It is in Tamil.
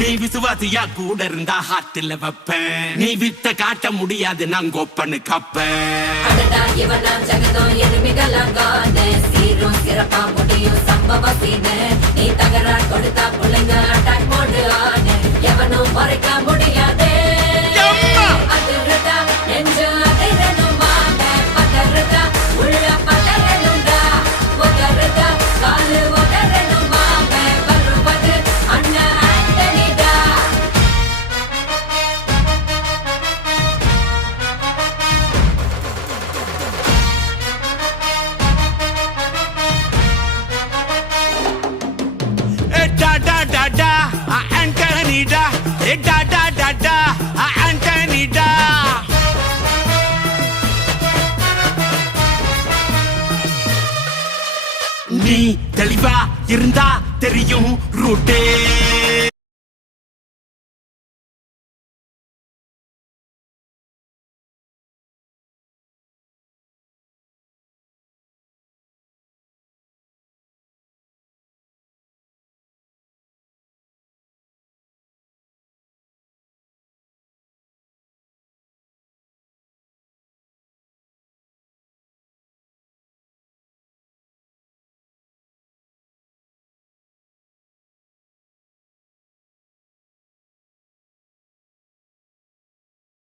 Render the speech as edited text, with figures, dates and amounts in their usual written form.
நீ விசுவாசியா கூட இருந்தா ஹார்ட்ல வைப்பேன். நீ வித்த காட்ட முடியாது நான் கோப்பன்னு கப்பேன். சிறப்பா முடியும் சம்பவ சீனு. நீ தகரா கொடுத்தா பிள்ளைங்க அட்டாக் மோடு ஆனு. எவனும் மறைக்க முடியாதே. அதிர்றதா நெஞ்சு அதிரணும் வாங்க. பதறதா உள்ள பதறணும்டா. உதறதா காலு உதறணும் வாங்க. வருவது அண்ணன் ஆண்டனிடா. Da da da da, Anthony da. Da da da da, Anthony da. நீ தெளிவா இருந்தா தெரியும் ரூட்டே.